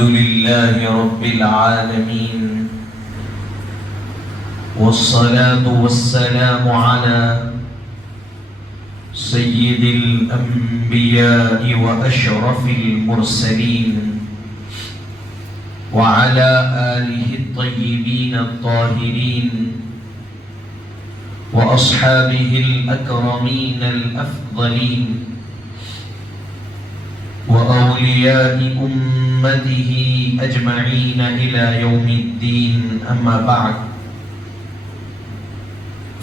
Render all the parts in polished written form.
الحمد لله رب العالمين، والصلاة والسلام على سيد الأنبياء وأشرف المرسلين وعلى آله الطيبين الطاهرين وأصحابه الأكرمين الأفضلين وأولياء أمته أجمعين إلى يوم الدين. أما بعد،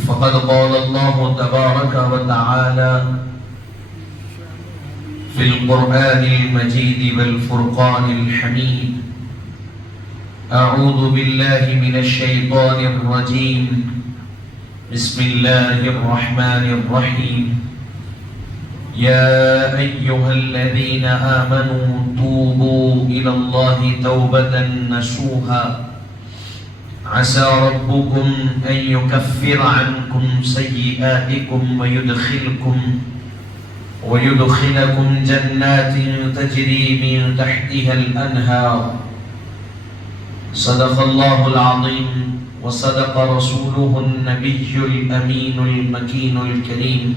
فقد قال الله تبارك وتعالى في القرآن المجيد والفرقان الحميد: أعوذ بالله من الشيطان الرجيم، بسم الله الرحمن الرحيم. يا أيها الذين آمنوا توبوا إلى الله توبة نصوحا عسى ربكم أن يكفر عنكم سيئاتكم ويدخلكم جنات تجري من تحتها الأنهار. صدق الله العظيم وصدق رسوله النبي الأمين المكين الكريم،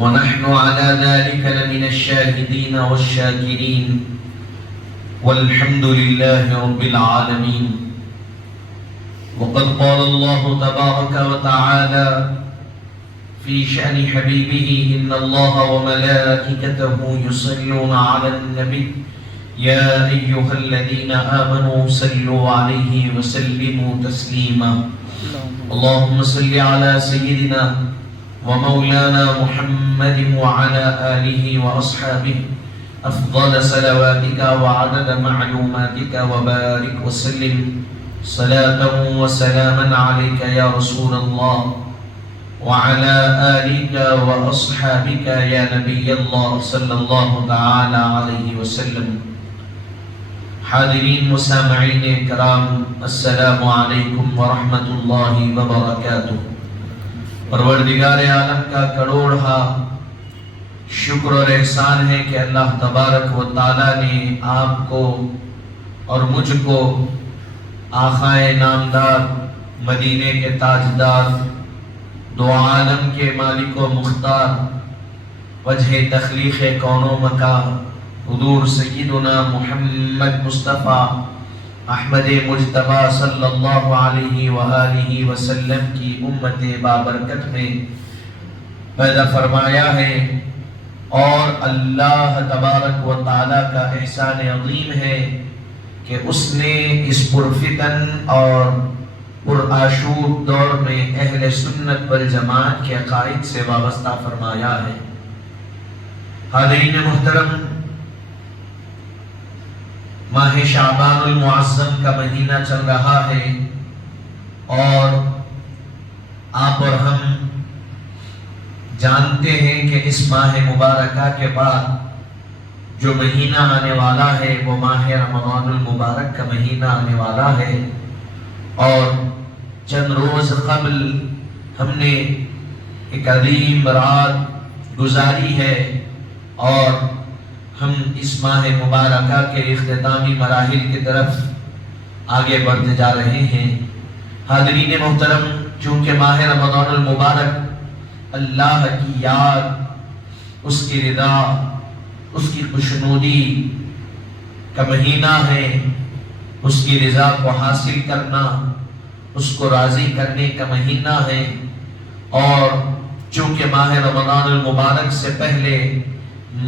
ونحن على ذلك لمن الشاهدين والشاكرين، والحمد لله رب العالمين. وقد قال الله تبارك وتعالى في شأن حبيبه: إن الله وملائكته يصلون على النبي يا أيها الذين آمنوا صلوا عليه وسلموا تسليما. اللهم صل على سيدنا ومولانا محمد وعلى آله وأصحابه أفضل صلواتك وعدد معلوماتك، وبارك وسلم صلاة وسلاما عليك يا رسول الله وعلى آلك وأصحابك يا نبي الله صلى الله تعالى عليه وسلم. حاضرین مسامعین کرام، السلام علیکم ورحمۃ اللہ وبرکاتہ۔ پروردگار عالم کا کروڑا شکر اور احسان ہے کہ اللہ تبارک و تعالیٰ نے آپ کو اور مجھ کو آقائے نامدار، مدینے کے تاجدار، دو عالم کے مالک و مختار، وجہ تخلیق کون و مکان حضور سیدنا محمد مصطفیٰ احمد مجتبیٰ صلی اللہ علیہ وآلہ وسلم کی امت بابرکت میں پیدا فرمایا ہے، اور اللہ تبارک و تعالیٰ کا احسان عظیم ہے کہ اس نے اس پرفتن اور پرآشوب دور میں اہل سنت والجماعت کے عقائد سے وابستہ فرمایا ہے۔ حاضرین محترم، ماہ شعبان المعظم کا مہینہ چل رہا ہے، اور آپ اور ہم جانتے ہیں کہ اس ماہ مبارکہ کے بعد جو مہینہ آنے والا ہے وہ ماہ رمضان المبارک کا مہینہ آنے والا ہے، اور چند روز قبل ہم نے ایک عظیم رات گزاری ہے، اور ہم اس ماہ مبارکہ کے اختتامی مراحل کی طرف آگے بڑھتے جا رہے ہیں۔ حاضرین محترم، چونکہ ماہ رمضان المبارک اللہ کی یاد، اس کی رضا، اس کی خوشنودی کا مہینہ ہے، اس کی رضا کو حاصل کرنا، اس کو راضی کرنے کا مہینہ ہے، اور چونکہ ماہ رمضان المبارک سے پہلے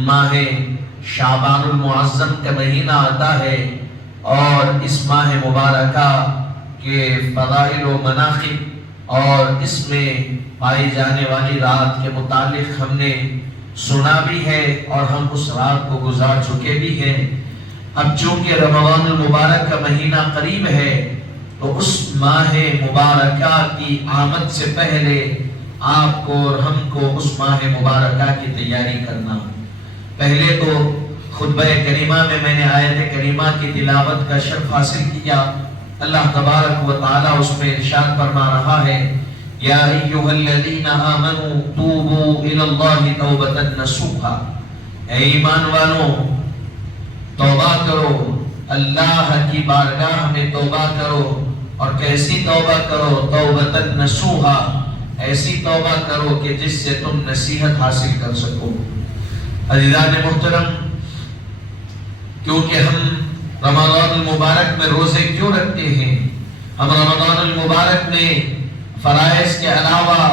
ماہ شعبان المعظم کا مہینہ آتا ہے، اور اس ماہ مبارکہ کے فضائل و مناقب اور اس میں پائی جانے والی رات کے متعلق ہم نے سنا بھی ہے، اور ہم اس رات کو گزار چکے بھی ہیں۔ اب چونکہ رمضان المبارک کا مہینہ قریب ہے، تو اس ماہ مبارکہ کی آمد سے پہلے آپ کو اور ہم کو اس ماہ مبارکہ کی تیاری کرنا۔ پہلے تو خطبہ کریمہ میں نے آیت کریمہ کی تلاوت کا شرف حاصل کیا۔ اللہ تبارک و تعالیٰ اس میں ارشاد فرما رہا ہے: یا ایھا الذین آمنوا توبوا الی اللہ توبۃ نصوحا، اے ایمان والو توبہ کرو، اللہ کی بارگاہ میں توبہ کرو، اور کیسی توبہ کرو؟ توبۃ نصوحا، ایسی توبہ کرو کہ جس سے تم نصیحت حاصل کر سکو۔ عزیزان محترم، کیونکہ ہم رمضان المبارک میں روزے کیوں رکھتے ہیں؟ ہم رمضان المبارک میں فرائض کے علاوہ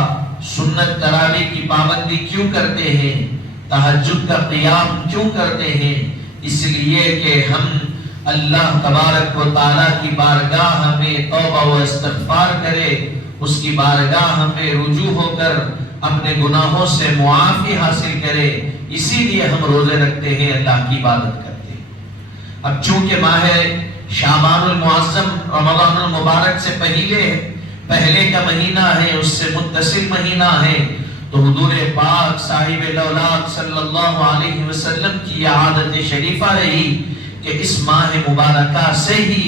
سنت تراویح کی پابندی کیوں کرتے ہیں؟ تہجد کا قیام کیوں کرتے ہیں؟ اس لیے کہ ہم اللہ تبارک و تعالیٰ کی بارگاہ میں توبہ و استغفار کرے، اس کی بارگاہ میں رجوع ہو کر اپنے گناہوں سے معافی حاصل کرے۔ اسی لیے ہم روزے رکھتے ہیں، اللہ کی عبادت کرتے ہیں۔ اب چونکہ ماہ شعبان المعظم رمضان المبارک سے پہلے کا مہینہ ہے، اس سے متصل مہینہ ہے، تو حضور پاک صاحب الاولاد صلی اللہ علیہ وسلم کی عادت شریفہ رہی کہ اس ماہ مبارکہ سے ہی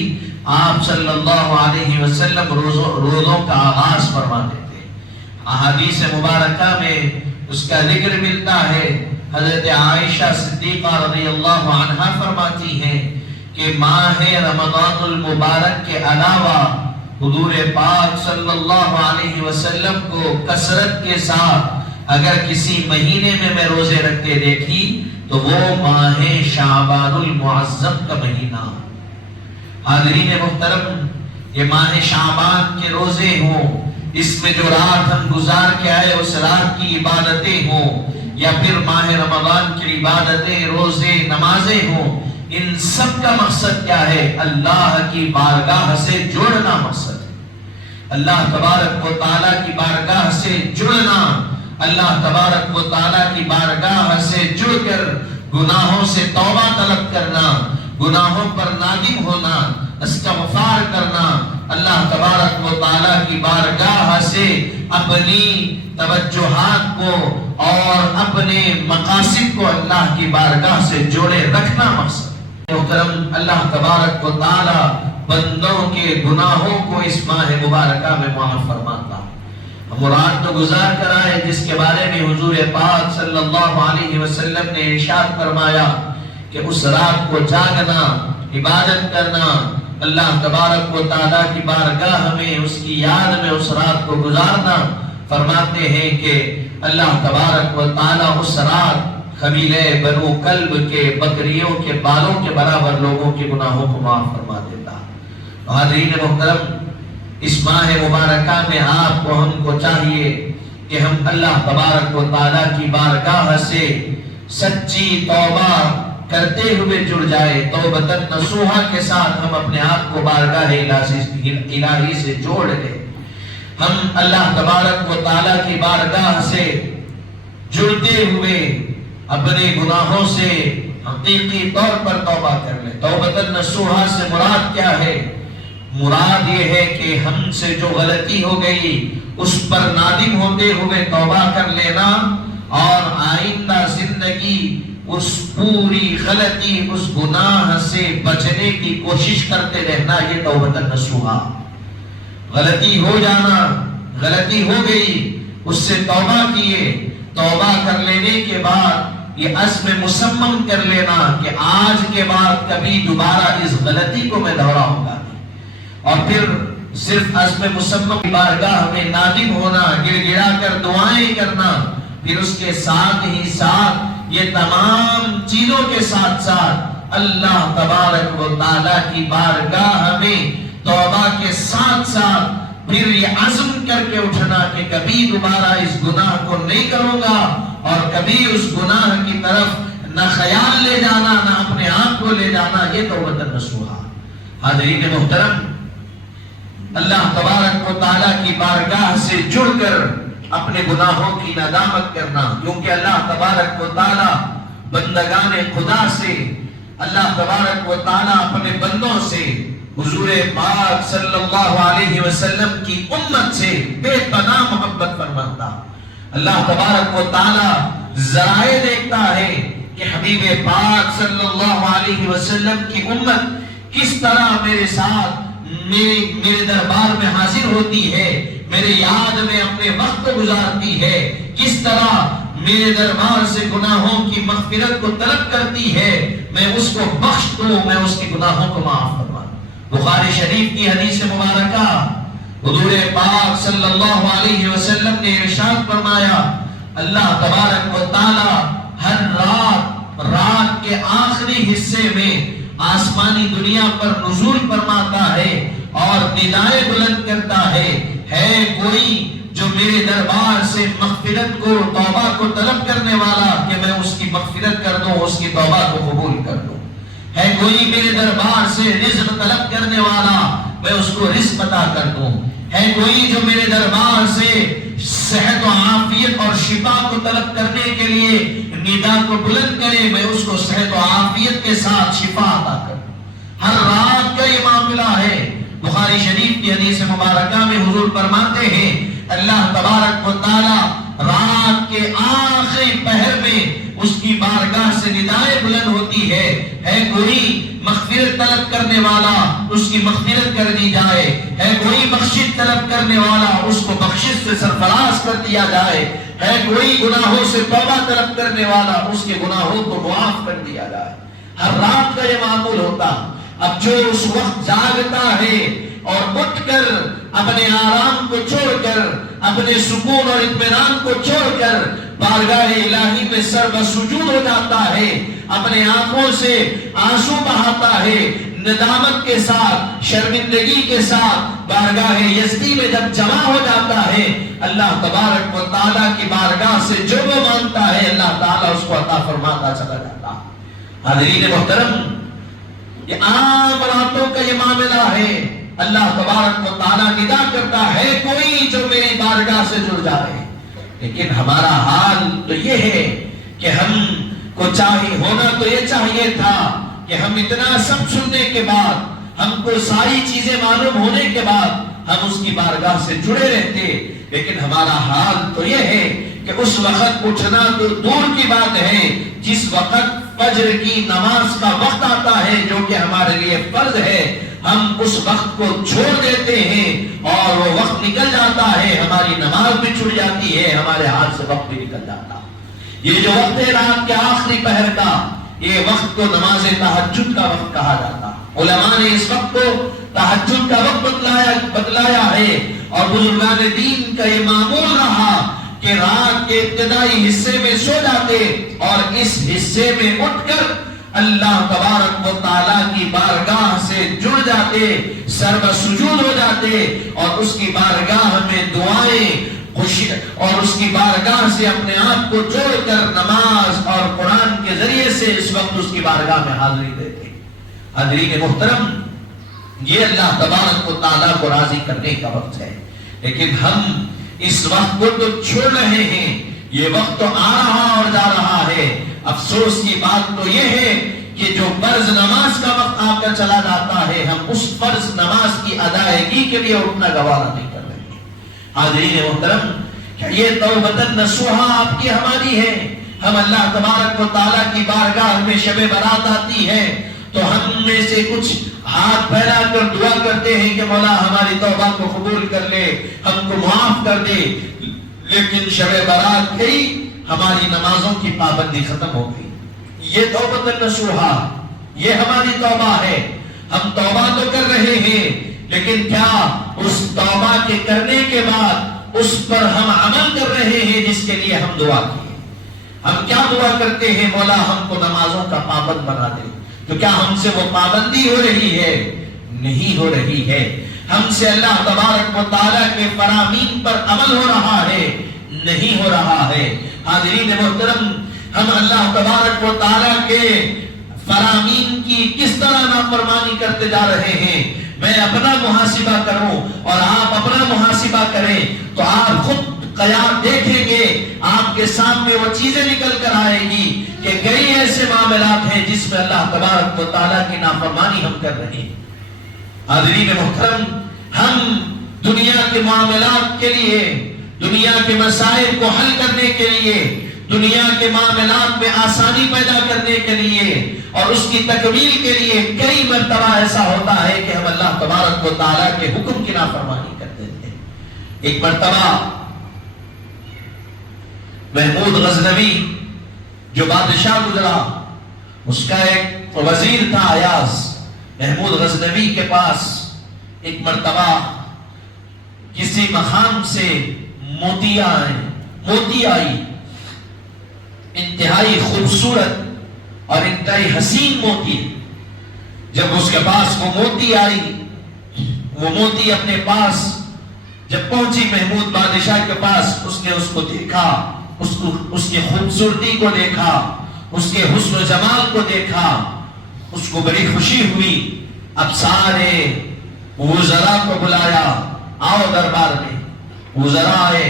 آپ صلی اللہ علیہ وسلم روزوں کا آغاز فرما دیتے۔ احادیث مبارکہ میں اس کا ذکر ملتا ہے۔ حضرت عائشہ صدیقہ رضی اللہ عنہا فرماتی ہیں کہ ماہ رمضان المبارک کے علاوہ حضور پاک صلی اللہ علیہ وسلم کو کثرت کے ساتھ اگر کسی مہینے میں روزے رکھتے دیکھی تو وہ ماہ شعبان المعظم کا مہینہ۔ حاضرین محترم، یہ ماہ شعبان کے روزے ہوں، اس میں جو رات ہم گزار کے آئے اس رات کی عبادتیں ہوں، یا پھر ماہ رمضان کی عبادتیں، روزے، نمازیں ہوں، ان سب کا مقصد کیا ہے؟ اللہ کی بارگاہ سے جڑنا مقصد ہے۔ اللہ تبارک و تعالیٰ کی بارگاہ سے جڑنا، اللہ تبارک و تعالیٰ کی بارگاہ سے جڑ کر گناہوں سے توبہ طلب کرنا، گناہوں پر نادم ہونا، استغفار کرنا، اللہ تبارک و تعالیٰ کی بارگاہ سے اپنی توجہات کو اور اپنے مقاصد کو اللہ کی بارگاہ سے جوڑے رکھنا مقصد۔ محترم، اللہ تبارک و تعالیٰ بندوں کے گناہوں کو اس ماہ مبارکہ میں معاف فرماتا۔ ہم رات تو گزار کر آئے جس کے بارے میں حضور پاک صلی اللہ علیہ وسلم نے ارشاد فرمایا کہ اس رات کو جاگنا، عبادت کرنا، اللہ تبارک و تعالیٰ کی بارگاہ میں اس کی یاد میں اس رات کو گزارنا۔ فرماتے ہیں کہ اللہ تبارک و تعالیٰ اس رات قبیلے بنو کلب کے بکریوں کے بالوں کے برابر لوگوں کے گناہوں کو معاف فرما دیتا۔ حاضرین محترم، اس ماہ مبارکہ میں آپ کو، ہم کو چاہیے کہ ہم اللہ تبارک و تعالیٰ کی بارگاہ سے سچی توبہ کرتے ہوئے جڑ جائے، توبۃ نصوحا کے ساتھ ہم اپنے آپ کو بارگاہ الہی سے جوڑ لیں۔ ہم اللہ تبارک و تعالیٰ کی بارگاہ سے جڑتے ہوئے اپنے گناہوں سے حقیقی طور پر توبہ کر لیں۔ توبۃ نصوحا سے مراد کیا ہے؟ مراد یہ ہے کہ ہم سے جو غلطی ہو گئی اس پر نادم ہوتے ہوئے توبہ کر لینا، اور آئندہ زندگی اس پوری غلطی، اس گناہ سے بچنے کی کوشش کرتے رہنا، یہ توبۃ نصوحا۔ غلطی ہو جانا، غلطی ہو گئی، اس سے توبہ کیے، توبہ کر لینے کے بعد یہ عزم مصمم کر لینا کہ آج کے بعد کبھی دوبارہ اس غلطی کو میں دہراؤں گا، اور پھر صرف عزم مصمم کی بارگاہ میں نادم ہونا، گڑ گڑا کر دعائیں کرنا، پھر اس کے ساتھ ہی ساتھ یہ تمام چیزوں کے ساتھ ساتھ اللہ تبارک و تعالیٰ کی بارگاہ میں توبہ کے ساتھ ساتھ پھر یہ عزم کر کے اٹھنا کہ کبھی دوبارہ اس گناہ کو نہیں کروں گا، اور کبھی اس گناہ کی طرف نہ خیال لے جانا، نہ اپنے آپ کو لے جانا، یہ توبۃ نصوحا۔ حاضرین محترم، اللہ تبارک و تعالیٰ کی بارگاہ سے جڑ کر اپنے گناہوں کی ندامت کرنا، کیونکہ اللہ تبارک و تعالیٰ بندگان خدا سے، اللہ تبارک و تعالیٰ اپنے بندوں سے، حضور پاک صلی اللہ علیہ وسلم کی امت سے بے پناہ محبت فرماتا۔ اللہ تبارک و تعالیٰ ذرائع دیکھتا ہے کہ حبیب پاک صلی اللہ علیہ وسلم کی امت کس طرح میرے ساتھ میرے دربار میں حاضر ہوتی ہے، میرے یاد میں اپنے وقت گزارتی ہے، کس طرح میرے دربار سے گناہوں کی مغفرت کو طلب کرتی ہے، میں اس کو بخش دوں، میں اس کے گناہوں کو معاف فرما دوں۔ بخاری شریف کی حدیث مبارکہ، حضور پاک صلی اللہ علیہ وسلم نے ارشاد فرمایا، اللہ تبارک و تعالی ہر رات کے آخری حصے میں آسمانی دنیا پر نزول فرماتا ہے اور ندائیں بلند کرتا ہے کوئی جو میرے دربار سے مغفرت کو، توبہ کو طلب کرنے والا کہ میں اس کی مغفرت کر دوں، اس کی توبہ کو قبول کر دوں؟ ہے کوئی میرے دربار سے رزق طلب کرنے والا، میں اس کو رزق عطا کر دوں؟ ہے کوئی جو میرے دربار سے صحت و عافیت اور شفا کو طلب کرنے کے لیے ندا کو بلند کرے، میں اس کو صحت و عافیت کے ساتھ شفا عطا کر دوں؟ ہر رات کا یہ معاملہ ہے۔ بخاری شریف کی حدیث مبارکہ میں حضور فرماتے ہیں، اللہ تبارک و تعالی رات کے آخری پہر میں اس کی بارگاہ سے ندائیں بلند ہوتی ہے کوئی مغفرت طلب کرنے والا، اس کی مغفرت کر دی جائے، ہے کوئی بخشش طلب کرنے والا، اس کو بخشش سے سرفراز کر دیا جائے، ہے کوئی گناہوں سے توبہ طلب کرنے والا، اس کے گناہوں کو معاف کر دیا جائے۔ ہر رات کا یہ معمول ہوتا۔ اب جو اس وقت جاگتا ہے اور اٹھ کر اپنے آرام کو چھوڑ کر، اپنے سکون اور اطمینان کو چھوڑ کر بارگاہ الہی میں سر بسجود ہو جاتا ہے، اپنے آنکھوں سے آنسو بہاتا ہے، ندامت کے ساتھ، شرمندگی کے ساتھ بارگاہ یزدی میں جب جمع ہو جاتا ہے، اللہ تبارک و تعالیٰ کی بارگاہ سے جو وہ مانگتا ہے، اللہ تعالیٰ اس کو عطا فرماتا چلا جاتا ہے۔ حاضرین محترم، یہ عام راتوں کا یہ معاملہ ہے۔ اللہ تبارک و تعالیٰ ندا کرتا ہے کوئی جو میری بارگاہ سے جڑ جائے، لیکن ہمارا حال تو یہ ہے کہ ہم کو ہونا تو یہ چاہیے تھا کہ ہم اتنا سب سننے کے بعد، ہم کو ساری چیزیں معلوم ہونے کے بعد ہم اس کی بارگاہ سے جڑے رہتے، لیکن ہمارا حال تو یہ ہے کہ اس وقت اٹھنا تو دور کی بات ہے، جس وقت فجر کی نماز کا وقت آتا ہے جو کہ ہمارے لیے فرض ہے، ہم اس وقت کو چھوڑ دیتے ہیں اور وہ وقت نکل جاتا ہے، ہماری نماز بھی چھوٹ جاتی ہے، ہمارے ہاتھ سے وقت بھی نکل جاتا ہے۔ یہ جو وقت ہے رات کے آخری پہر کا، یہ وقت کو نماز تہجد کا وقت کہا جاتا۔ علماء نے اس وقت کو تہجد کا وقت بتلایا ہے، اور بزرگان دین کا یہ معمول رہا کہ رات کے ابتدائی حصے میں سو جاتے اور اس حصے میں اٹھ کر اللہ تبارک و تعالیٰ کی بارگاہ سے جڑ جاتے، سر بسجود ہو جاتے اور اس کی بارگاہ میں دعائیں اور اس کی بارگاہ سے اپنے آپ کو جوڑ کر نماز اور قرآن کے ذریعے سے اس وقت اس کی بارگاہ میں حاضری دیتے۔ حاضرین محترم، یہ اللہ تبارک و تعالیٰ کو راضی کرنے کا وقت ہے، لیکن ہم اس وقت کو تو چھوڑ رہے ہیں۔ یہ وقت تو آ رہا اور جا رہا ہے۔ افسوس کی بات تو یہ ہے کہ جو فرض نماز کا وقت آ کر چلا جاتا ہے، ہم اس فرض نماز کی ادائیگی کے لیے اٹھنا گوارا نہیں کر رہے۔ حاضرین محترم، یہ توبۃ نصوحہ آپ کی ہماری ہے۔ ہم اللہ تبارک و تعالیٰ کی بارگاہ میں شب برات آتی ہے تو ہم میں سے کچھ ہاتھ پھیلا کر دعا کرتے ہیں کہ مولا ہماری توبہ کو قبول کر لے، ہم کو معاف کر دے، لیکن شب برات گئی، ہماری نمازوں کی پابندی ختم ہو گئی۔ یہ توبۃ نصوحہ، یہ ہماری توبہ ہے۔ ہم توبہ تو کر رہے ہیں، لیکن کیا اس توبہ کے کرنے کے بعد اس پر ہم عمل کر رہے ہیں جس کے لیے ہم دعا کیے؟ ہم کیا دعا کرتے ہیں؟ مولا ہم کو نمازوں کا پابند بنا دے۔ تو کیا ہم سے وہ پابندی ہو رہی ہے؟ نہیں ہو رہی ہے۔ ہم سے اللہ تبارک و تعالیٰ کے فرامین پر عمل ہو رہا ہے؟ نہیں ہو رہا ہے۔ حاضرین محترم، ہم اللہ تبارک و تعالیٰ کے فرامین کی کس طرح نافرمانی کرتے جا رہے ہیں؟ میں اپنا محاسبہ کروں اور آپ اپنا محاسبہ کریں تو آپ خود قیام دیکھیں گے، آپ کے سامنے وہ چیزیں نکل کر آئے گی کہ کئی ایسے معاملات ہیں جس میں اللہ تبارک و تعالیٰ کی نافرمانی ہم کر رہے ہیں۔ حاضرین محترم، ہم دنیا کے معاملات کے لیے، دنیا کے مسائل کو حل کرنے کے لیے، دنیا کے معاملات میں آسانی پیدا کرنے کے لیے اور اس کی تکمیل کے لیے کئی مرتبہ ایسا ہوتا ہے کہ ہم اللہ تبارک و تعالیٰ کے حکم کی نافرمانی کرتے ہیں۔ ایک مرتبہ محمود غزنوی جو بادشاہ گزرا، اس کا ایک وزیر تھا ایاز۔ محمود غزنوی کے پاس ایک مرتبہ کسی مقام سے موتی آئی، انتہائی خوبصورت اور انتہائی حسین موتی۔ جب اس کے پاس وہ موتی آئی، وہ موتی اپنے پاس جب پہنچی محمود بادشاہ کے پاس، اس نے اس کو دیکھا، اس کی خوبصورتی کو دیکھا، اس کے حسن و جمال کو دیکھا، اس کو بڑی خوشی ہوئی۔ اب سارے وزراء کو بلایا، آؤ دربار میں۔ وزراء آئے،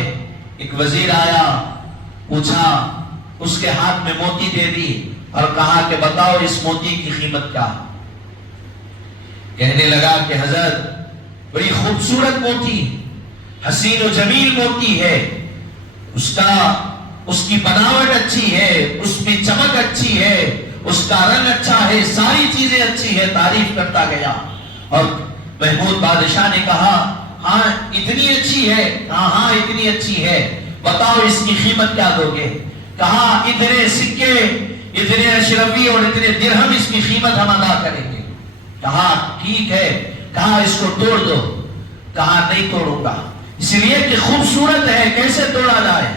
ایک وزیر آیا، پوچھا، اس کے ہاتھ میں موتی دے دی اور کہا کہ بتاؤ اس موتی کی قیمت کیا؟ کہنے لگا کہ حضرت بڑی خوبصورت موتی، حسین و جمیل موتی ہے، اس کی بناوٹ اچھی ہے، اس میں چمک اچھی ہے، اس کا رنگ اچھا ہے، ساری چیزیں اچھی ہے، تعریف کرتا گیا۔ اور محمود بادشاہ نے کہا ہاں اتنی اچھی ہے، ہاں اتنی اچھی ہے، بتاؤ اس کی قیمت کیا دو گے؟ کہا اتنے سکے، اتنے اشرفی اور اتنے درہم اس کی قیمت ہم ادا کریں گے۔ کہا ٹھیک ہے۔ کہا اس کو توڑ دو۔ کہا نہیں توڑوں گا، اس لیے کہ خوبصورت ہے، کیسے توڑا جائے؟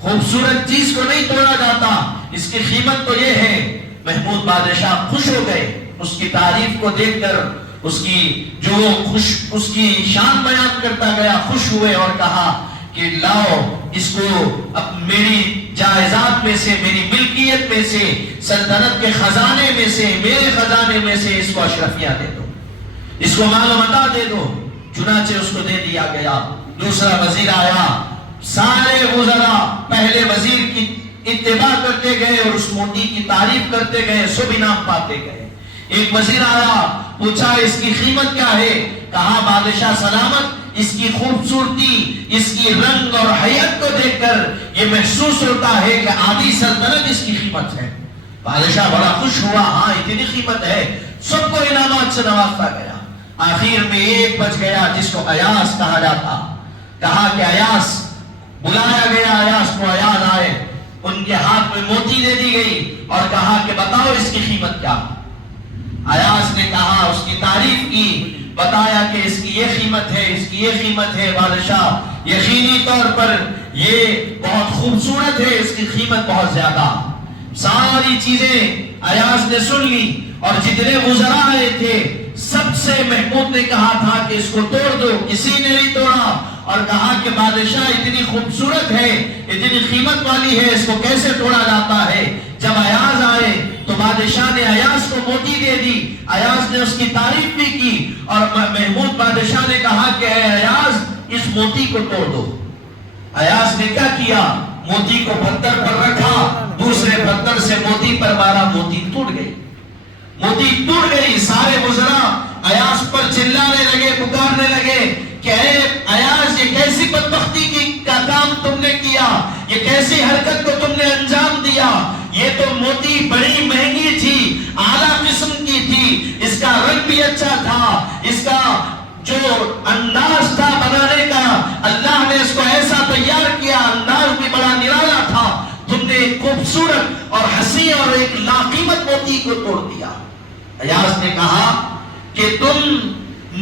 خوبصورت چیز کو نہیں توڑا جاتا، اس کی قیمت تو یہ ہے۔ محمود بادشاہ خوش ہو گئے، اس کی تعریف کو دیکھ کر، اس کی شان بیان کرتا گیا، خوش ہوئے اور کہا کہ لاؤ اس کو اب میری جائیداد میں سے، میری ملکیت میں سے، سلطنت کے خزانے میں سے، میرے خزانے میں سے اس کو اشرفیاں دے دو، اس کو مال و متاع دے دو۔ چنانچہ اس کو دے دیا گیا۔ دوسرا وزیر آیا، سارے وزراء پہلے وزیر کی اتباع کرتے گئے اور اس موتی کی تعریف کرتے گئے، سب انعام پاتے گئے۔ ایک وزیر آیا، پوچھا اس کی قیمت کیا ہے؟ کہا بادشاہ سلامت، اس کی خوبصورتی، اس کی رنگ اور حیت کو دیکھ کر یہ محسوس ہوتا ہے کہ آدھی سلطنت اس کی قیمت ہے۔ بادشاہ بڑا خوش ہوا، ہاں اتنی قیمت ہے، سب کو انعامات سے نوازا گیا۔ آخر میں ایک بچ گیا جس کو ایاز کہا جاتا۔ کہا کہ ایاز، بلایا گیا ایاز کو، ایاز آئے، ان کے ہاتھ میں موتی دے دی گئی اور کہا کہ بتاؤ اس کی قیمت کیا؟ ایاز نے کہا، اس کی تعریف کی، بتایا کہ اس کی یہ قیمت ہے، اس کی یہ قیمت ہے۔ بادشاہ یقینی طور پر یہ بہت خوبصورت ہے، اس کی قیمت بہت زیادہ۔ ساری چیزیں ایاز نے سن لی اور جتنے وزراء آئے تھے سب سے محمود نے کہا تھا کہ اس کو توڑ دو، کسی نے نہیں توڑا اور کہا کہ بادشاہ اتنی خوبصورت ہے، اتنی قیمت والی ہے، اس کو کیسے توڑا جاتا ہے؟ جب ایاز آئے تو بادشاہ نے ایاز کو موتی دے دی، ایاز نے اس کی تعریف بھی کی اور محمود بادشاہ نے کہا کہ اے ایاز اس موتی کو توڑ دو۔ ایاز نے کیا کیا؟ موتی کو پتھر پر رکھا، دوسرے پتھر سے موتی پر مارا، موتی ٹوٹ گئی۔ موتی ٹوٹ گئی۔ سارے وزراء ایاز پر چلانے لگے، پکارنے لگے کہ اے ایاز، یہ کیسی بدبختی کا کام تم نے کیا، یہ کیسی حرکت کو تم نے انجام دیا؟ یہ تو موتی بڑی مہنگی تھی، اعلیٰ قسم کی تھی، اس کا رنگ بھی اچھا تھا، اس کا جو انداز تھا بنانے کا، اللہ نے اس کو ایسا تیار کیا، انداز بھی بڑا نرالا تھا، تم نے ایک خوبصورت اور حسین اور ایک لاقیمت موتی کو توڑ دیا۔ ایاز نے کہا کہ تم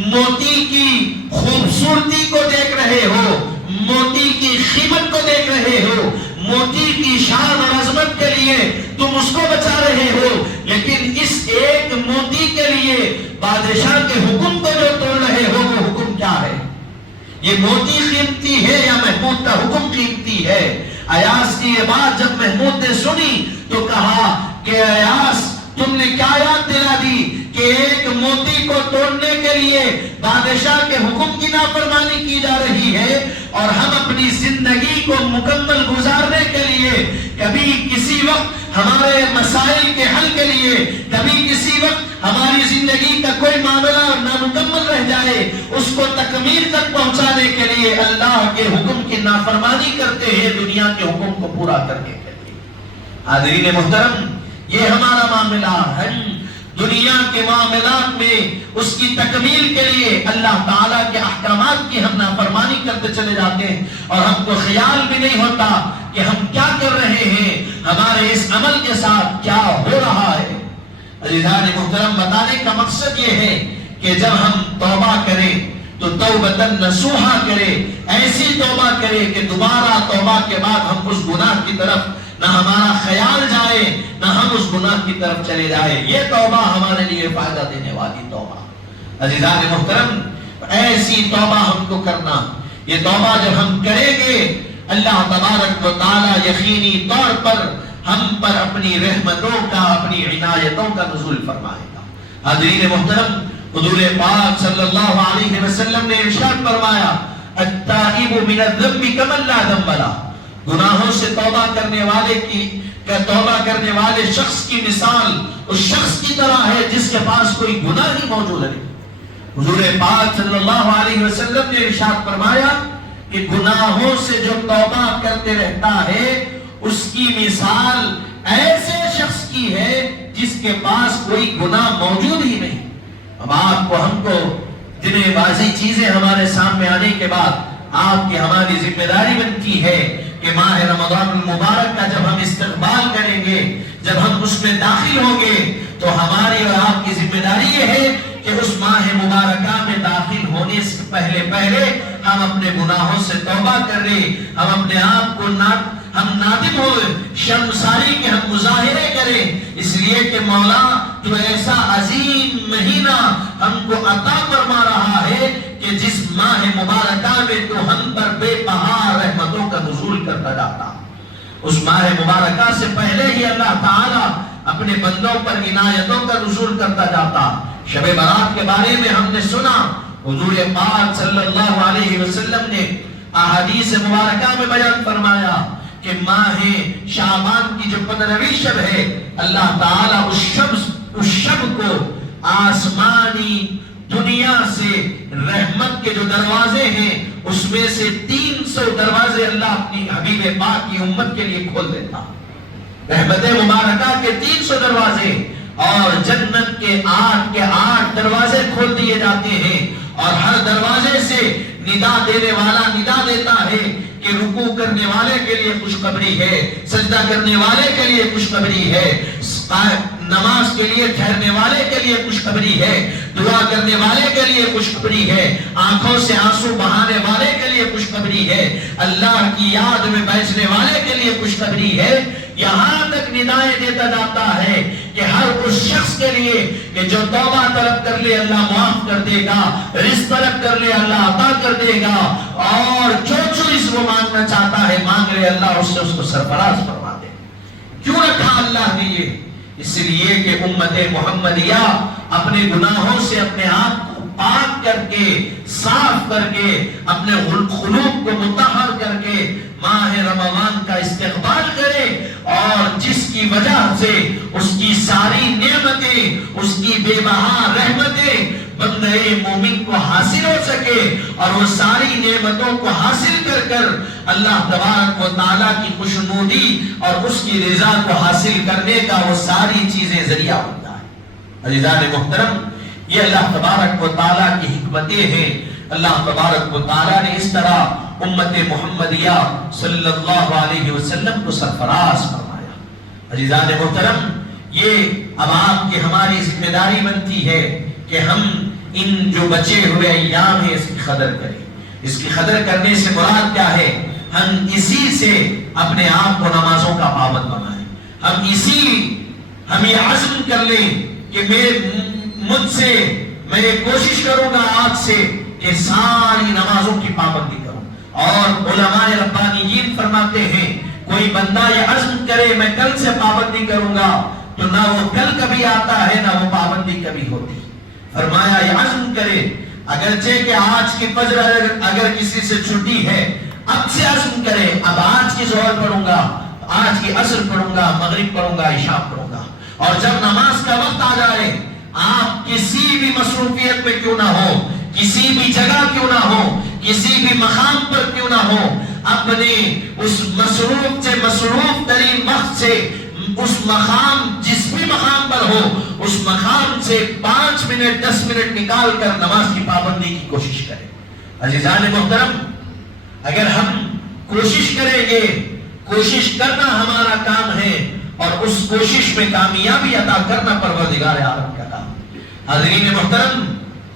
موتی کی خوبصورتی کو دیکھ رہے ہو، موتی کی قیمت کو دیکھ رہے ہو، موتی کی شان اور عظمت کے لیے تم اس کو بچا رہے ہو، لیکن اس ایک موتی کے لیے بادشاہ کے حکم کو جو توڑ رہے ہو، وہ حکم کیا ہے؟ یہ موتی قیمتی ہے یا محمود کا حکم قیمتی ہے؟ ایاز کی یہ بات جب محمود نے سنی تو کہا کہ ایاز، تم نے کیا یاد دلا دی کہ ایک موتی کو توڑنے کے لیے بادشاہ کے حکم کی نافرمانی کی جا رہی ہے، اور ہم اپنی زندگی کو مکمل گزارنے کے لیے کبھی کسی وقت ہمارے مسائل کے حل کے لیے، کبھی کسی وقت ہماری زندگی کا کوئی معاملہ نامکمل رہ جائے، اس کو تکمیل تک پہنچانے کے لیے اللہ کے حکم کی نافرمانی کرتے ہیں دنیا کے حکم کو پورا کرنے کے لیے۔ حاضرین محترم، یہ ہمارا معاملہ ہے، دنیا کے معاملات میں اس کی تکمیل کے لیے اللہ تعالیٰ کے احکامات کی ہم نافرمانی کرتے چلے جاتے ہیں، اور ہم کو خیال بھی نہیں ہوتا کہ ہم کیا کر رہے ہیں، ہمارے اس عمل کے ساتھ کیا ہو رہا ہے۔ عزیزان محترم، بتانے کا مقصد یہ ہے کہ جب ہم توبہ کریں تو توبۃ نصوحہ کرے، ایسی توبہ کرے کہ دوبارہ توبہ کے بعد ہم اس گناہ کی طرف نہ ہمارا خیال جائے، نہ ہم اس گناہ کی طرف چلے جائے۔ یہ توبہ ہمارے لیے فائدہ دینے والی توبہ۔ عزیزان محترم، ایسی توبہ ہم کو کرنا، یہ توبہ جب ہم کریں گے اللہ تبارک و تعالی یقینی طور پر ہم پر اپنی رحمتوں کا، اپنی عنایتوں کا نزول فرمائے گا۔ حاضرین محترم، حضور پاک صلی اللہ علیہ وسلم نے ارشاد فرمایا، التائب من الذنب کمن لا ذنب لہ، گناہوں سے توبہ کرنے والے شخص کی مثال اس شخص کی طرح ہے جس کے پاس کوئی گناہ ہی موجود نہیں۔ حضور پاک صلی اللہ علیہ وسلم نے ارشاد فرمایا کہ گناہوں سے جو توبہ کرتے رہتا ہے اس کی مثال ایسے شخص کی ہے جس کے پاس کوئی گناہ موجود ہی نہیں۔ اب ہم کو دن بازی چیزیں ہمارے سامنے آنے کے بعد آپ کی ہماری ذمہ داری بنتی ہے کہ ماہ رمضان المبارک کا جب ہم استقبال کریں گے، جب ہم اس میں داخل ہوں گے تو ہماری اور آپ کی ذمہ داری یہ ہے کہ اس ماہ مبارکہ میں داخل ہونے سے پہلے ہم اپنے گناہوں سے توبہ کر لیں، ہم اپنے آپ کو ہم نادم ہو، شرمساری کے ہم مظاہرے کریں، اس لیے کہ مولا تو ایسا عظیم مہینہ ہم کو عطا فرما رہا ہے کہ جس ماہ مبارکہ میں تو ہم پر بے پہا رحمتوں کا نزول کرتا جاتا۔ اس ماہ مبارکہ سے پہلے ہی اللہ تعالیٰ اپنے بندوں پر عنایتوں کا نزول کرتا جاتا۔ شب برات کے بارے میں ہم نے سنا، حضور پاک صلی اللہ علیہ وسلم نے احادیث مبارکہ میں بیان فرمایا کہ ماہ شعبان کی جو 15ویں شب ہے، اللہ تعالیٰ اس شب کو آسمانی دنیا سے رحمت کے جو دروازے ہیں اس میں سے 300 دروازے اللہ اپنی حبیب پاک کی امت کے لیے کھول دیتا۔ رحمت مبارکہ کے 300 دروازے اور جنت کے 8 دروازے کھول دیے جاتے ہیں، اور ہر دروازے سے ندا دینے والا ندا دیتا ہے کہ رکوع کرنے والے کے لیے خوشخبری ہے، سجدہ کرنے والے کے لیے خوشخبری ہے، نماز کے لیے ٹھہرنے والے کے لیے خوشخبری ہے، دعا کرنے والے کے لیے خوشخبری ہے، آنکھوں سے آنسو بہانے والے کے لیے خوشخبری ہے، اللہ کی یاد میں بیٹھنے والے کے لیے خوشخبری ہے۔ یہاں تک ندائیں دیتا جاتا ہے کہ ہر اس شخص کے لیے کہ جو توبہ طلب کر لے اللہ معاف کر دے گا، رزق طلب کر لے اللہ عطا کر دے گا، اور جو چیز وہ مانگنا چاہتا ہے مانگ لے اللہ اس سے اس کو سرفراز فرما دے۔ کیوں رکھا اللہ نے یہ؟ اس لیے کہ امت محمدیہ اپنے گناہوں سے اپنے آپ کو پاک کر کے، صاف کر کے، اپنے قلوب کو مطہر کر کے ماہ رمضان کا استقبال کرے، اور جس کی وجہ سے اس کی ساری نعمتیں، اس کی بے بہا رحمتیں بندے مومن کو حاصل ہو سکے، اور وہ ساری نعمتوں کو حاصل کر کر اللہ تبارک و تعالیٰ کی خوشنودی اور اس کی رضا کو حاصل کرنے کا وہ ساری چیزیں ذریعہ ہوتا ہے۔ عزیزان محترم، یہ اللہ تبارک و تعالیٰ کی حکمتیں ہیں۔ اللہ تبارک و تعالیٰ نے اس طرح امت محمدیہ صلی اللہ علیہ وسلم کو سرفراز فرمایا۔ عزیزان محترم، یہ اب آپ کی ہماری ذمہ داری بنتی ہے کہ ہم ان جو بچے ہوئے ایام ہیں اس کی قدر کریں۔ اس کی قدر کرنے سے مراد کیا ہے؟ ہم اسی سے اپنے آپ کو نمازوں کا پابند بنائیں۔ ہم یہ عزم کر لیں کہ میں کوشش کروں گا آج سے کہ ساری نمازوں کی پابندی کروں۔ اور علماء ربانیین فرماتے ہیں کوئی بندہ یہ عزم کرے میں کل سے پابندی کروں گا تو نہ وہ کل کبھی آتا ہے نہ وہ پابندی کبھی ہوتی۔ فرمایا یہ عزم کرے، اگرچہ کہ آج کی فجر اگر کسی سے چھٹی ہے اب سے عزم کرے، اب آج کی ظہر پڑھوں گا، آج کی عصر پڑھوں گا، مغرب پڑھوں گا، عشاء پڑھوں گا، اور جب نماز کا وقت آ جائے آپ کسی بھی مصروفیت میں کیوں نہ ہو، کسی بھی جگہ کیوں نہ ہو، کسی بھی مقام پر کیوں نہ ہو، اپنے اس مصروف سے مصروف ترین وقت سے اس مقام جس بھی مقام پر ہو اس مقام سے 5 منٹ 10 منٹ نکال کر نماز کی پابندی کی کوشش کریں۔ عزیزان محترم، اگر ہم کوشش کریں گے کوشش کرنا ہمارا کام ہے اور اس کوشش میں کامیابی عطا کرنا پروردگار عالم کا کام۔ حاضرین محترم،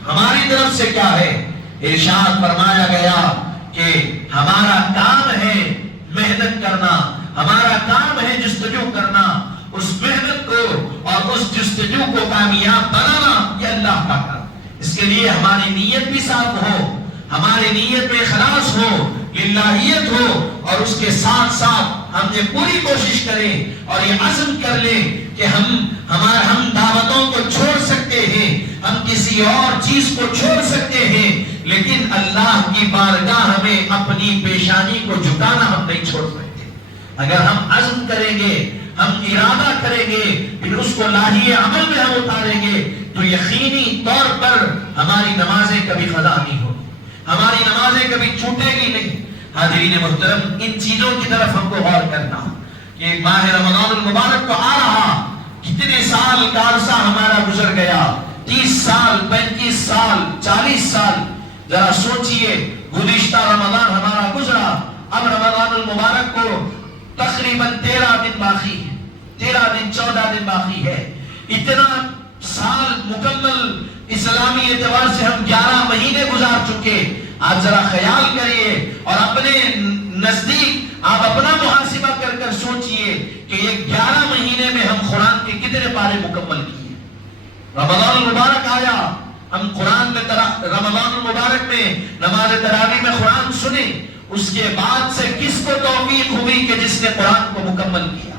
ہماری طرف سے کیا ہے؟ ارشاد فرمایا گیا کہ ہمارا کام ہے محنت کرنا، ہمارا کام ہے جستجو کرنا، اس محنت کو اور اس جستجو کو کامیاب بنانا یہ اللہ کا کام۔ اس کے لیے ہماری نیت بھی صاف ہو، ہماری نیت میں اخلاص ہو، للہیت ہو، اور اس کے ساتھ ساتھ ہم یہ پوری کوشش کریں اور یہ عزم کر لیں کہ ہم دعوتوں کو چھوڑ سکتے ہیں، ہم کسی اور چیز کو چھوڑ سکتے ہیں، لیکن اللہ کی بارگاہ ہمیں اپنی پیشانی کو جھکانا ہم نہیں چھوڑ سکتے۔ اگر ہم عزم کریں گے، ہم ارادہ کریں گے، پھر اس کو لاہی عمل میں ہم اتاریں گے، تو یقینی طور پر ہماری نمازیں کبھی قضا نہیں ہو، ہماری نمازیں کبھی چھوٹے گی نہیں۔ حاضرین محترم، ان چیزوں کی طرف ہم کو غور کرنا کہ ماہ رمضان المبارک تو آ رہا، کتنے سال کا عرصہ ہمارا گزر گیا، 30 سال، 35 سال، 40 سال۔ ذرا سوچئے، گزشتہ رمضان ہمارا گزرا، اب رمضان المبارک کو تقریباً 13 دن باقی ہے، 13 دن 14 دن باقی ہے۔ اتنا سال مکمل اسلامی اعتبار سے ہم 11 مہینے گزار چکے۔ آپ ذرا خیال کریے اور اپنے نزدیک آپ اپنا محاسبہ کر کر سوچئے کہ یہ 11 مہینے میں ہم قرآن کے کتنے پارے مکمل کیے۔ رمضان المبارک آیا، ہم قرآن میں رمضان المبارک میں نماز تراویح میں قرآن سنے، اس کے بعد سے کس کو توفیق ہوئی کہ جس نے قرآن کو مکمل کیا؟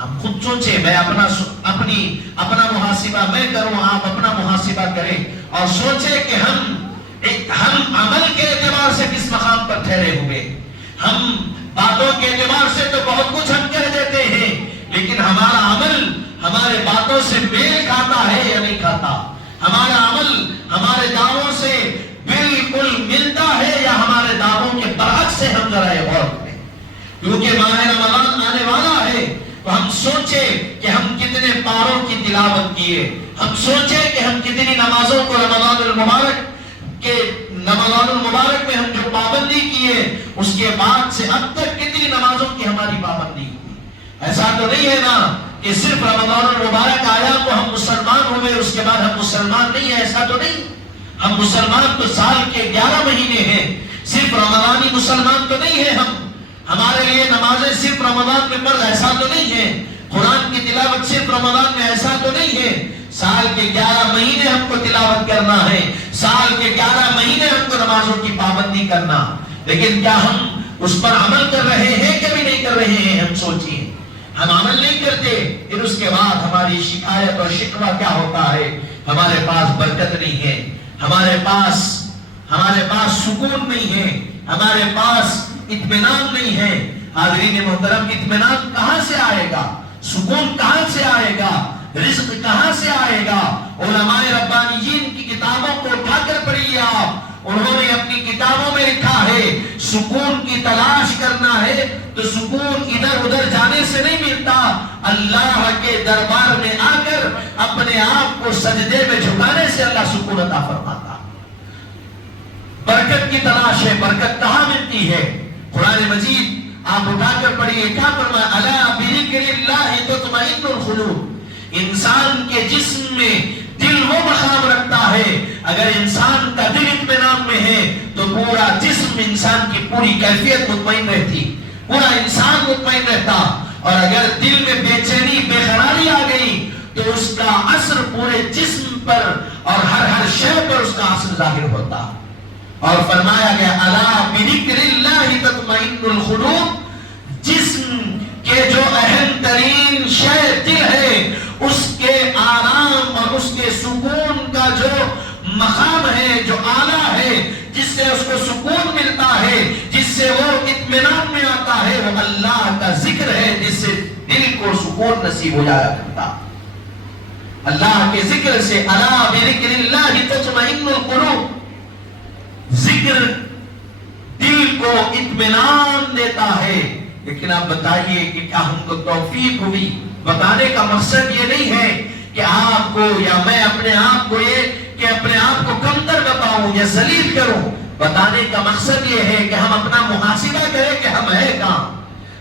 ہم خود سوچیں، میں اپنا محاسبہ میں کروں، آپ اپنا محاسبہ کریں اور سوچیں کہ ہم عمل کے اعتبار سے کس مقام پر ٹھہرے ہوئے۔ ہم باتوں کے اعتبار سے تو بہت کچھ ہم کہہ دیتے ہیں، لیکن ہمارا عمل ہمارے باتوں سے میل کھاتا ہے یا نہیں کھاتا؟ ہمارا عمل ہمارے دعووں سے بالکل ملتا ہے یا ہمارے دعووں کے برعکس سے؟ ہم ذرا یہ غور کریں، کیونکہ ماہ رمضان آنے والا ہے تو ہم سوچیں کہ ہم کتنے پاروں کی تلاوت کیے، ہم سوچیں کہ ہم کتنی نمازوں کو رمضان المبارک میں ہم جو پابندی کیے، اس کے بعد سے اب تک کتنی نمازوں کی ہماری پابندی ہوئی۔ ایسا تو نہیں ہے نا کہ صرف رمضان المبارک آیا تو ہم مسلمان ہوئے، اس کے بعد ہم مسلمان نہیں ہیں، ایسا تو نہیں۔ ہم مسلمان تو سال کے 11 مہینے ہیں، صرف رمضانی مسلمان تو نہیں ہے ہم۔ ہمارے لیے نمازیں صرف رمضان میں فرض، ایسا تو نہیں ہے۔ قرآن کی تلاوت صرف رمضان میں، ایسا تو نہیں ہے۔ سال کے 11 مہینے ہم کو تلاوت کرنا ہے، سال کے 11 مہینے ہم کو نمازوں کی پابندی کرنا، لیکن کیا ہم اس پر عمل کر رہے ہیں کہ بھی نہیں کر رہے ہیں؟ ہم سوچیں، ہم عمل نہیں کرتے، پھر اس کے بعد ہماری شکایت اور شکوہ کیا ہوتا ہے؟ ہمارے پاس برکت نہیں ہے، ہمارے پاس سکون نہیں ہے، ہمارے پاس اطمینان نہیں ہے۔ حاضرین محترم، اطمینان کہاں سے آئے گا؟ سکون کہاں سے آئے گا؟ رزق کہاں سے آئے گا؟ علماء ربانیین کی کتابوں کو اٹھا کر پڑھیے آپ، انہوں نے اپنی کتابوں میں لکھا ہے سکون کی تلاش کرنا ہے تو سکون ادھر ادھر جانے سے نہیں ملتا، اللہ کے دربار میں آ کر اپنے آپ کو سجدے میں جھکانے سے اللہ سکون عطا فرماتا۔ برکت کی تلاش ہے، برکت کہاں ملتی ہے؟ قرآن مجید آپ اٹھا کر پڑھیے، کیا فرمایا؟ الا بذکر اللہ تطمئن القلوب۔ انسان کے جسم میں دل وہ مقام رکھتا ہے، اگر انسان کا دل اطمینان میں ہے تو پورا جسم، انسان کی پوری کیفیت مطمئن رہتی، پورا انسان مطمئن رہتا۔ اور اگر دل میں بے چینی، بے قراری آ گئی تو اس کا اثر پورے جسم پر اور ہر شے پر اس کا اثر ظاہر ہوتا۔ اور فرمایا گیا الا بذکر اللہ تطمئن القلوب، جسم کے جو اہم ترین شے دل ہے، اس کے آرام اور اس کے سکون کا جو مقام ہے، جو آلہ ہے، جس سے اس کو سکون ملتا ہے، جس سے وہ اطمینان میں آتا ہے، وہ اللہ کا ذکر ہے، جس سے دل کو سکون نصیب ہو جایا کرتا۔ اللہ کے ذکر سے، الا بذکر اللہ تطمئن القلوب، ذکر دل کو اطمینان دیتا ہے۔ لیکن آپ بتائیے کہ کیا ہم کو توفیق ہوئی؟ بتانے کا مقصد یہ نہیں ہے کہ آپ کو یا میں اپنے آپ کو اپنے آپ کو کمتر بتاؤں یا ذلیل کروں۔ بتانے کا مقصد یہ ہے کہ ہم اپنا محاسبہ کریں کہ ہم ہیں کہاں،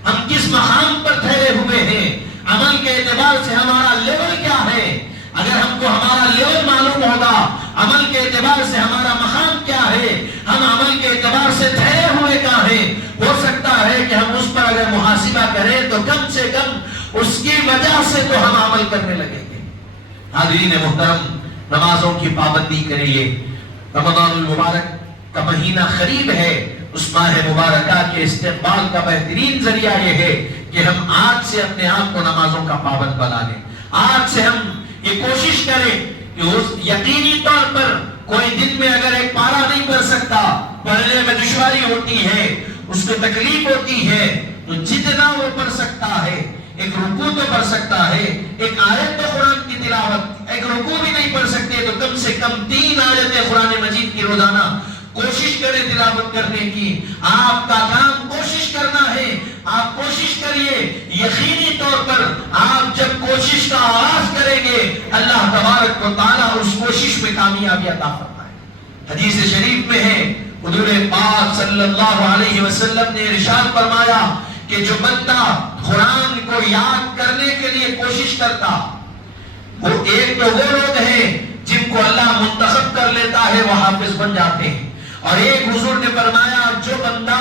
ہم مقام پر ٹھہرے ہوئے ہیں، عمل کے اعتبار سے ہمارا لیول کیا ہے. اگر ہم کو ہمارا لیول معلوم ہوگا، عمل کے اعتبار سے ہمارا مقام کیا ہے، ہم عمل کے اعتبار سے ٹھہرے ہوئے کہاں ہیں، ہو سکتا ہے کہ ہم اس پر اگر محاسبہ کریں تو کم سے کم اس کی وجہ سے تو ہم عمل کرنے لگیں گے. حاضرین محترم، نمازوں کی پابندی کریے. رمضان المبارک کا مہینہ قریب ہے. اس ماہ مبارکہ کے استقبال کا بہترین ذریعہ یہ ہے کہ ہم آج سے اپنے آپ کو نمازوں کا پابند بنا لیں. آج سے ہم یہ کوشش کریں کہ یقینی طور پر کوئی دن میں اگر ایک پارہ نہیں پڑھ سکتا، پڑھنے میں دشواری ہوتی ہے، اس کو تکلیف ہوتی ہے، تو جتنا وہ پڑھ سکتا ہے، ایک رکوع تو پڑھ سکتا ہے، ایک آیت تو قرآن کی تلاوت، ایک رکوع بھی نہیں پڑھ سکتے تو کم سے کم 3 آیتیں قرآن مجید کی روزانہ کوشش کریں تلاوت کرنے کی. آپ کا کام کوشش کرنا ہے. آپ کوشش کریے. یقینی طور پر آپ جب کوشش کا آغاز کریں گے، اللہ تبارک و تعالیٰ اس کوشش میں کامیابی عطا فرمائے. حدیث شریف میں ہے، حضور پاک صلی اللہ علیہ وسلم نے ارشاد فرمایا کہ جو بندہ قرآن کو یاد کرنے کے لیے کوشش کرتا، وہ ایک تو وہ لوگ ہیں جن کو اللہ منتخب کر لیتا ہے، وہ حافظ بن جاتے ہیں. اور ایک حضور نے فرمایا جو بندہ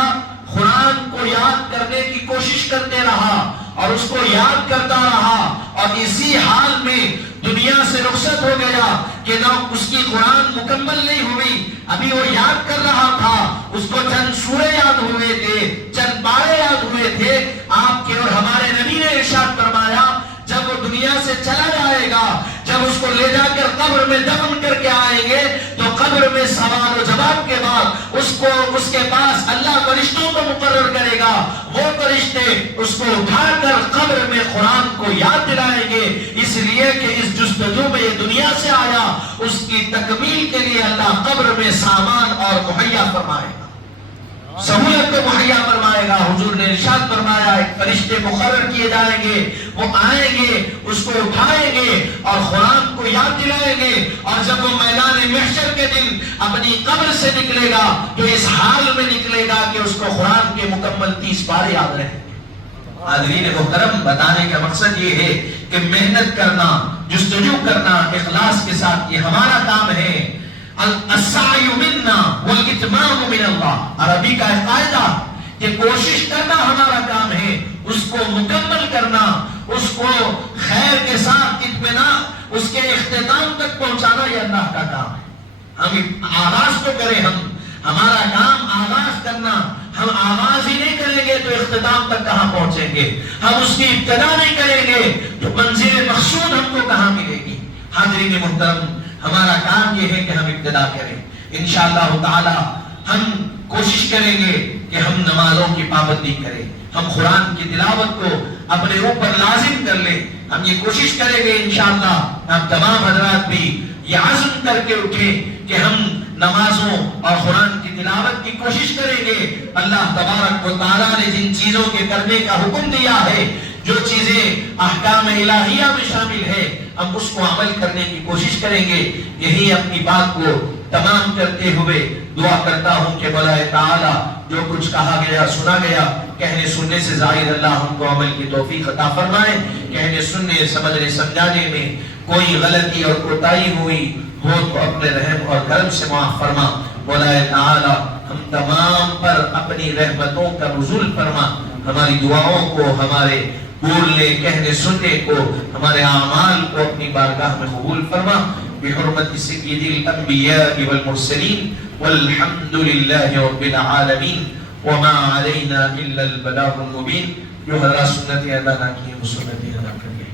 قرآن کو یاد کرنے کی کوشش کرتے رہا اور اس کو یاد کرتا رہا اور اسی حال میں دنیا سے رخصت ہو گیا کہ نہ اس کی قرآن مکمل نہیں ہوئی، ابھی وہ یاد کر رہا تھا، اس کو چند سورے یاد ہوئے تھے، چند پارے یاد ہوئے تھے، آپ کے اور ہمارے نبی نے ارشاد فرمایا جب وہ دنیا سے چلا جائے گا، جب اس کو لے جا کر قبر میں دفن کر کے آئیں گے تو قبر میں سوال و جواب کے بعد اس کے پاس اللہ فرشتوں کو مقرر کرے گا. وہ فرشتے اس کو اٹھا کر قبر میں قرآن کو یاد دلائیں گے، اس لیے کہ اس جستجو میں یہ دنیا سے آیا، اس کی تکمیل کے لیے اللہ قبر میں سامان اور مہیا فرمائے گا، سہولت کو مہیا فرمائے گا. حضور نے ارشاد فرمایا ایک فرشتے مقرر کیے جائیں گے، وہ آئیں گے، اس کو اٹھائیں گے اور قرآن کو یاد دلائیں گے. اور جب وہ میدان محشر کے دن اپنی قبر سے نکلے گا تو اس حال میں نکلے گا کہ اس کو قرآن کے مکمل 30 پارے یاد رہیں گے. حاضرین محترم، بتانے کا مقصد یہ ہے کہ محنت کرنا، جستجو کرنا اخلاص کے ساتھ، یہ ہمارا کام ہے. السعی منا والاتمام من اللہ، عربی کا قاعدہ کہ کوشش کرنا ہمارا کام ہے، اس کو مکمل کرنا، اس کو خیر کے ساتھ اطمینان، اس کے اختتام تک پہنچانا یہ اللہ کا کام ہے. ہم آغاز تو کریں، ہمارا کام آغاز کرنا. ہم آغاز ہی نہیں کریں گے تو اختتام تک کہاں پہنچیں گے؟ ہم اس کی ابتدا نہیں کریں گے تو منزل مقصود ہم کو کہاں ملے گی؟ حاضرین محترم، ہمارا کام یہ ہے کہ ہم ابتدا کریں. انشاءاللہ تعالی ہم کوشش کریں گے کہ ہم نمازوں کی پابندی کریں، ہم قرآن کی تلاوت کو اپنے اوپر لازم کر لیں. ہم یہ کوشش کریں گے انشاءاللہ. ہم تمام حضرات بھی یہ عزم کر کے اٹھیں کہ ہم نمازوں اور قرآن کی تلاوت کی کوشش کریں گے. اللہ تبارک و تعالیٰ نے جن چیزوں کے کرنے کا حکم دیا ہے، جو چیزیں احکام الہیہ میں شامل ہے، ہم اس کو عمل کرنے کی کوشش کریں گے. یہی اپنی بات کو تمام کرتے ہوئے دعا کرتا ہوں کہ مولا تعالی جو کچھ کہا گیا سنا گیا، کہنے سننے سے زائد اللہ ہم کو عمل کی توفیق عطا فرمائے. کہنے سننے سمجھنے سمجھانے میں کوئی غلطی اور کوتاہی ہوئی ہو تو اپنے رحم اور کرم سے معاف فرما. مولا تعالی ہم تمام پر اپنی رحمتوں کا نزول فرما. ہماری دعاؤں کو، ہمارے بولنے کہنے سننے کو، ہمارے اعمال کو اپنی بارگاہ میں قبول فرما. بحرمت سید الانبیاء والمرسلین والحمد للہ رب العالمین وما علینا الا البلاغ المبین. جو حضرات سنت ادا نہ کی وہ سنت ادا کریے.